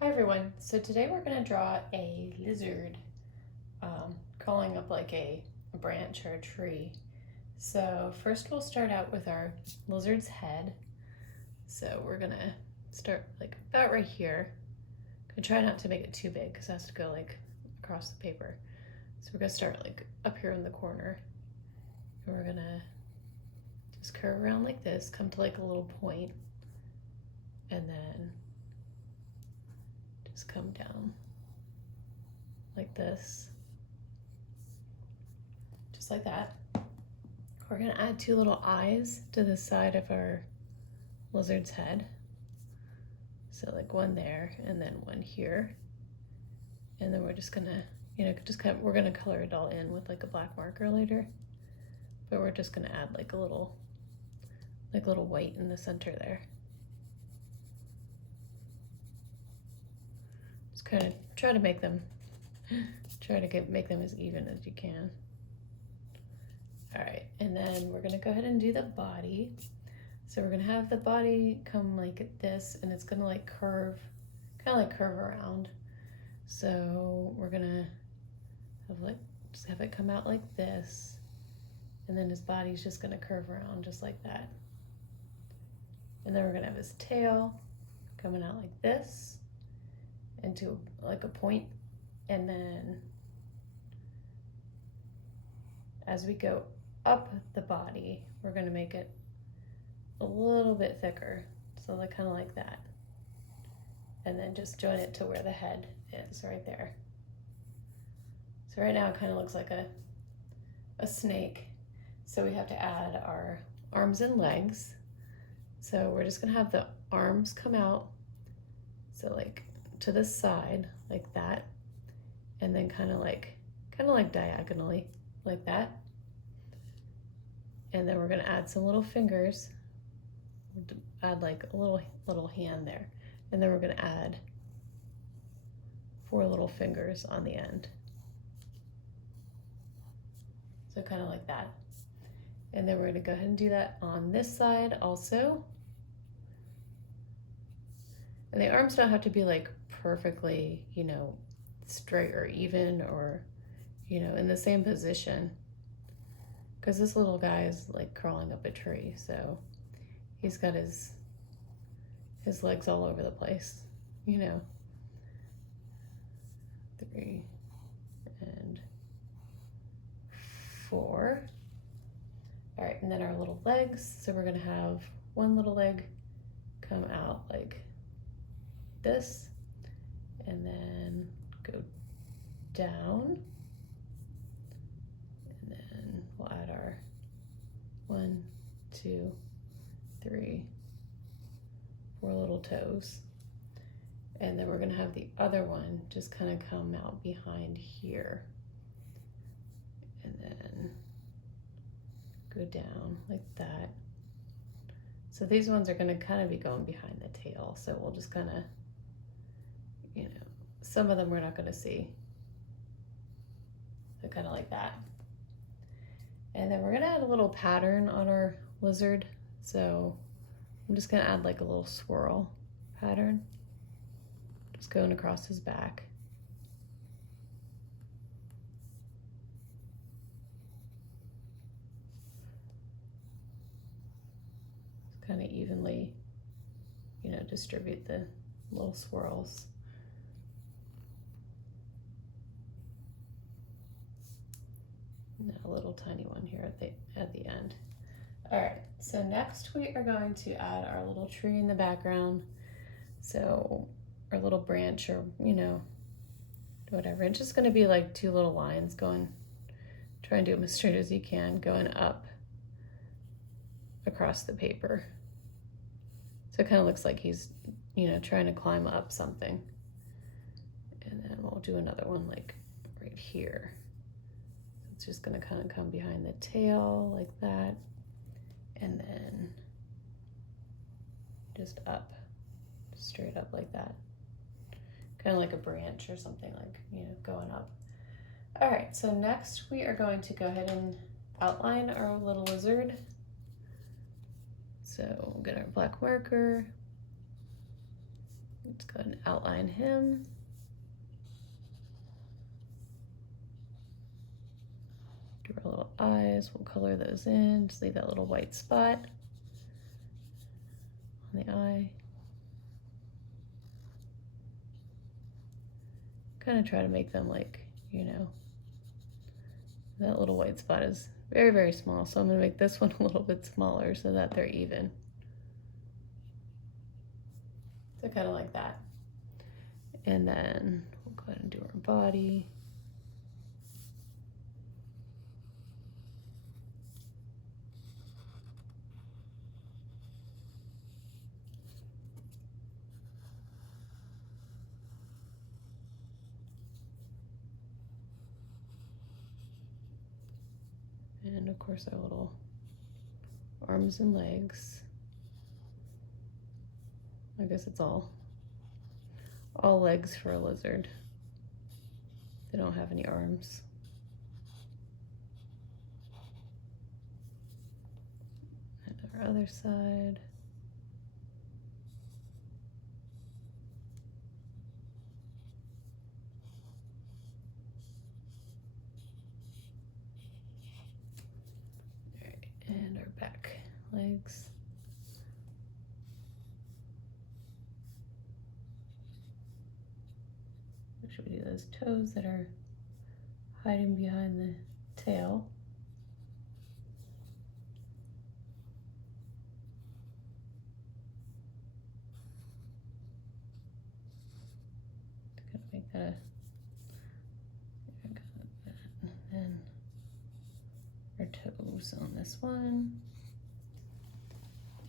Hi everyone. So today we're going to draw a lizard crawling up like a branch or a tree. So first we'll start out with our lizard's head. So we're going to start like about right here. Gonna try not to make it too big because it has to go like across the paper. So we're going to start like up here in the corner. And we're going to just curve around like this, come to like a little point, and then just come down like this. Just like that. We're gonna add two little eyes to the side of our lizard's head. So like one there and then one here. And then we're just gonna, we're gonna color it all in with like a black marker later. But we're just gonna add like a little white in the center there. Just kind of try to make them, make them as even as you can. All right, and then we're gonna go ahead and do the body. So we're gonna have the body come like this, and it's gonna like curve, kind of like curve around. So we're gonna just have it come out like this, and then his body's just gonna curve around just like that. And then we're gonna have his tail coming out like this into like a point, and then as we go up the body, we're gonna make it a little bit thicker, so like kind of like that, and then just join it to where the head is right there. So right now it kind of looks like a snake, so we have to add our arms and legs. So we're just gonna have the arms come out, so like to the side like that, and then kind of like diagonally like that. And then we're gonna add some little fingers, add like a little hand there, and then we're gonna add 4 little fingers on the end. So kind of like that. And then we're gonna go ahead and do that on this side also. And the arms don't have to be like perfectly, straight or even, or, in the same position. Because this little guy is like crawling up a tree, so he's got his legs all over the place, 3 and 4. All right, and then our little legs. So we're gonna have one little leg come out like this, and then go down, and then we'll add our 1, 2, 3, 4 little toes. And then we're gonna have the other one just kind of come out behind here, and then go down like that. So these ones are gonna kind of be going behind the tail, so we'll just kind of, some of them we're not gonna see. So kind of like that. And then we're gonna add a little pattern on our lizard. So I'm just gonna add like a little swirl pattern, just going across his back. Just kind of evenly, distribute the little swirls. And a little tiny one here at the end. All right, so next we are going to add our little tree in the background. So our little branch, or whatever. It's just gonna be like 2 little lines going, try and do them as straight as you can, going up across the paper. So it kind of looks like he's, trying to climb up something. And then we'll do another one like right here. It's just gonna kind of come behind the tail like that, and then just up, straight up like that. Kind of like a branch or something, like, going up. All right, so next we are going to go ahead and outline our little lizard. So we'll get our black marker, Let's go ahead and outline him. Do our little eyes, we'll color those in, just leave that little white spot on the eye. Kind of try to make them like, you know, that little white spot is very, very small. So I'm gonna make this one a little bit smaller so that they're even. So kind of like that. And then we'll go ahead and do our body. And of course our little arms and legs. I guess it's all legs for a lizard. They don't have any arms. And our other side. All right, and our back legs. Should we do those toes that are hiding behind the tail? Gonna make that and then our toes on this one,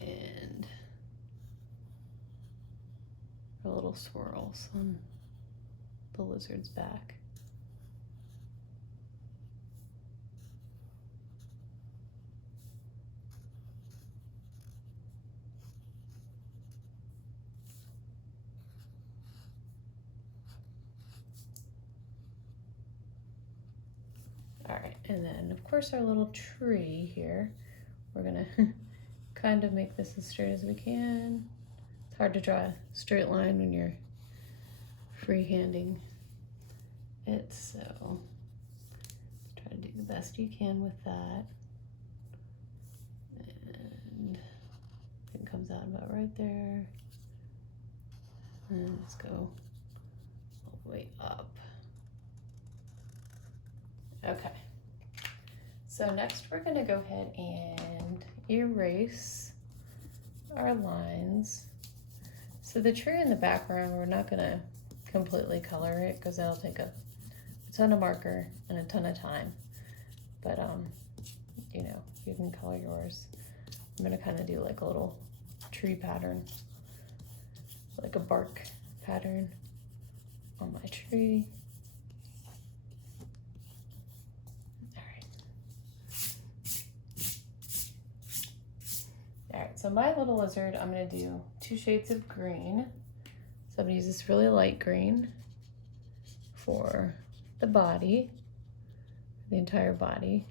and our little swirls on the lizard's back. All right, and then of course our little tree here, we're gonna kind of make this as straight as we can. It's hard to draw a straight line when you're freehanding it, so try to do the best you can with that. And it comes out about right there. And let's go all the way up. Okay, so next we're gonna go ahead and erase our lines. So the tree in the background, we're not gonna completely color it because that'll take a ton of marker and a ton of time. But you know, you can color yours. I'm gonna kind of do like a little tree pattern, like a bark pattern on my tree. All right, so my little lizard, I'm gonna do 2 shades of green. So I'm gonna use this really light green for the body, the entire body.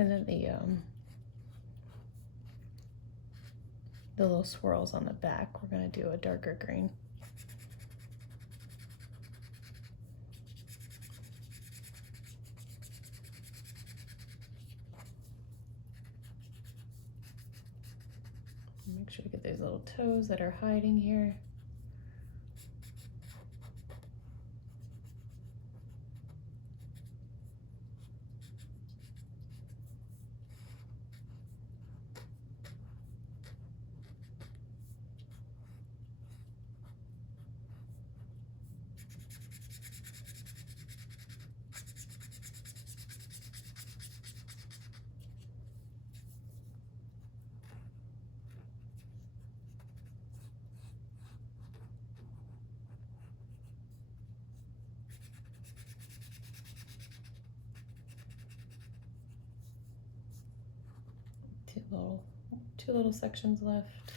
And then the little swirls on the back, we're gonna do a darker green. Make sure to get those little toes that are hiding here. Two little sections left.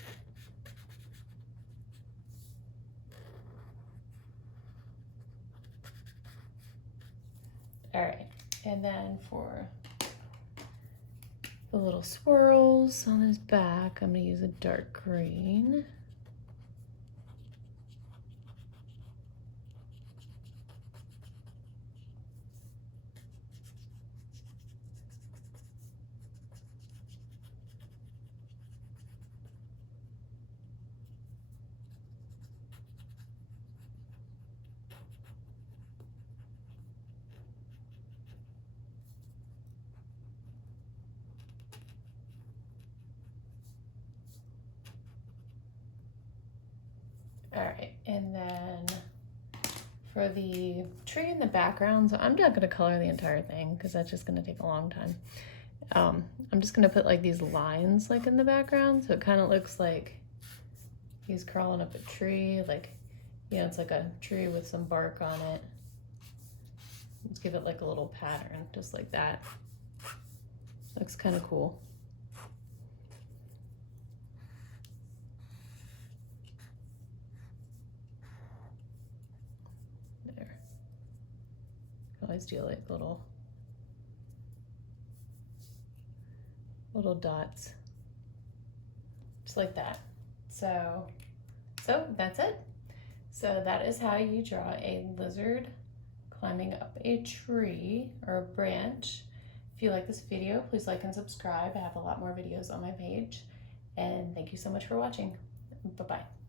All right, and then for the little swirls on his back, I'm gonna use a dark green. All right, and then for the tree in the background, so I'm not gonna color the entire thing because that's just gonna take a long time. I'm just gonna put like these lines like in the background, so it kind of looks like he's crawling up a tree, like, you know, it's like a tree with some bark on it. Let's give it like a little pattern, just like that. Looks kind of cool. There. Always do like little dots, just like that. So that's it. So that is how you draw a lizard climbing up a tree or a branch. If you like this video, please like and subscribe. I have a lot more videos on my page. And thank you so much for watching. Bye-bye.